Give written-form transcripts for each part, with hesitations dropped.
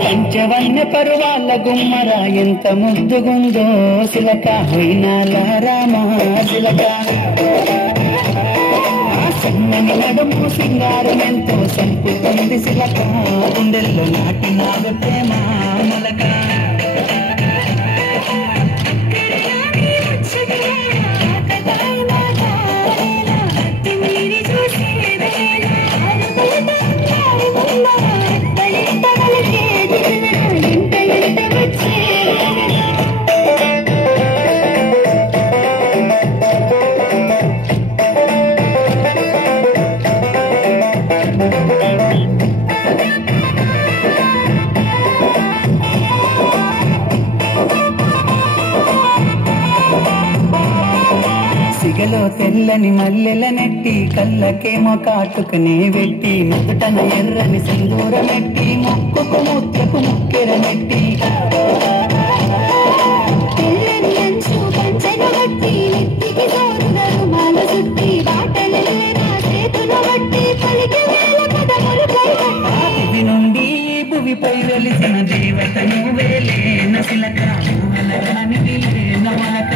పంచవన్య పరువాల గుమ్మర ఎంత ముద్దుగుందో సిలక హొయినాల రామా సిలక సన్నని నడుము సింగారం ఎంతో సంపుతుంది సిలక గుండెల్లో నాటినాద ప్రేమ మలక సిగలో తెల్లని మల్లెల నెట్టి కళ్ళకేమో కాటుకనే వెట్టి ముకుటన ఎర్రని సింధూర నెట్టి ముక్కుకు ముత్యకు ముక్కెర నెట్టి ఇది నుండి భువిపై వెలిసిన దేవతను వేలేన సిలక అలగాని వీలేన మనక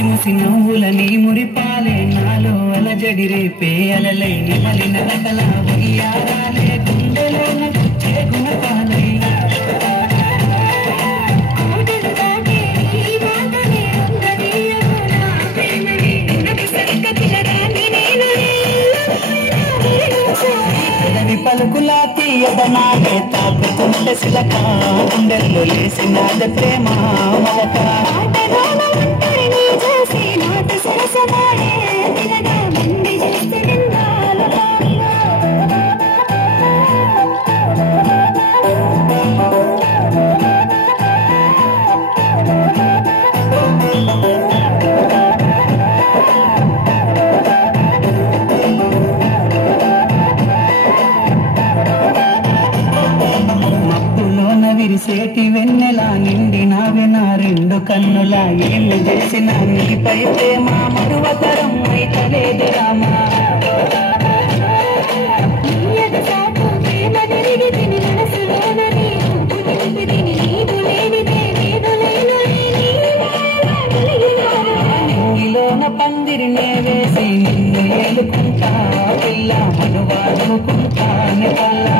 ముసి నవ్వులని మురిపాలే నాలో అలజడి రేపే అలలై నిమలిన నకల ఉయ్యారాలే గుండెలోన గుణపాలై పెదవి పలుకులా తీయదనాలే తాకుతుంటే సిలక గుండెల్లో లేసినాద ప్రేమ మలక విరిసేటి వెన్నెలా నిండి నావెనా రెండు కన్నులా ఏమి చేసిన నీపై ప్రేమ మరువతరం అయితలేదు రామా నీలోన పందిరినే వేసి నిన్ను ఏలుకుంటా పిల్ల మనువాడుకుంటానే పల్లా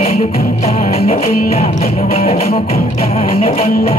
ఏలుకుంటానే పిల్ల మనువాడుకుంటానే పల్లా